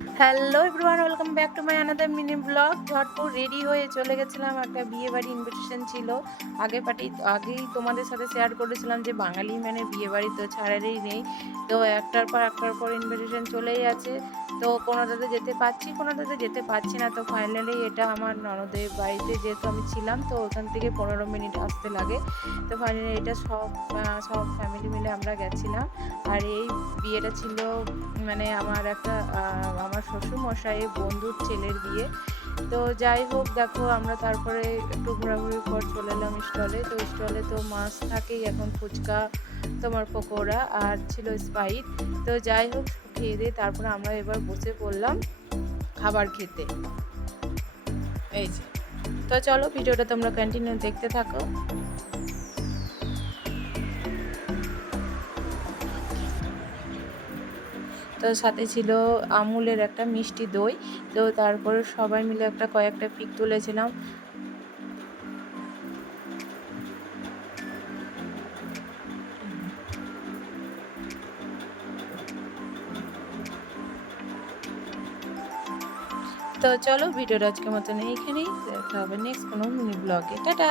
Hello everyone, welcome back to my another mini blog. ঝটপট ready হয়ে চলে গেছিলাম, একটা বিয়ে বাড়ি ইনভিটেশন ছিল। আগেই তোমাদের সাথে শেয়ার করেছিলাম যে বাঙালি মানে বিয়ে বাড়ি তো ছাড়ারই নেই। তো একটার পর ইনভিটেশন চলেই আছে। তো কোনোটাতে যেতে পারছি, কোনোটাতে যেতে পারছি না। তো ফাইনালি এটা আমার ননদের বাড়িতে, যেহেতু আমি ছিলাম তো ওখান থেকে 15 মিনিট আসতে লাগে। তো ফাইনালি এটা সব ফ্যামিলি মিলে আমরা গেছিলাম। আর এই বিয়েটা ছিল মানে আমার শ্বশুরমশাইয়ের বন্ধুর ছেলের বিয়ে। তো যাই হোক, দেখো আমরা তারপরে একটু ঘোরাঘুরির পর চলে এলাম স্টলে। তো স্টলে তো মাছ থাকেই, এখন ফুচকা, তোমার পকোড়া আর ছিল স্প্রাইট। তো যাই হোক, খেয়ে দিয়ে তারপরে আমরা এবার বসে পড়লাম খাবার খেতে। এই যে, তো চলো ভিডিওটা তোমরা কন্টিনিউ দেখতে থাকো। তো সাথে ছিল আমুলের একটা মিষ্টি দই। তো তারপরে সবাই মিলে কয়েকটা পিক তুলেছিলাম। তো চলো ভিডিওটা আজকের মতন এইখানেই, দেখা হবে নেক্সট কোনো মিনি ব্লগে। টাটা।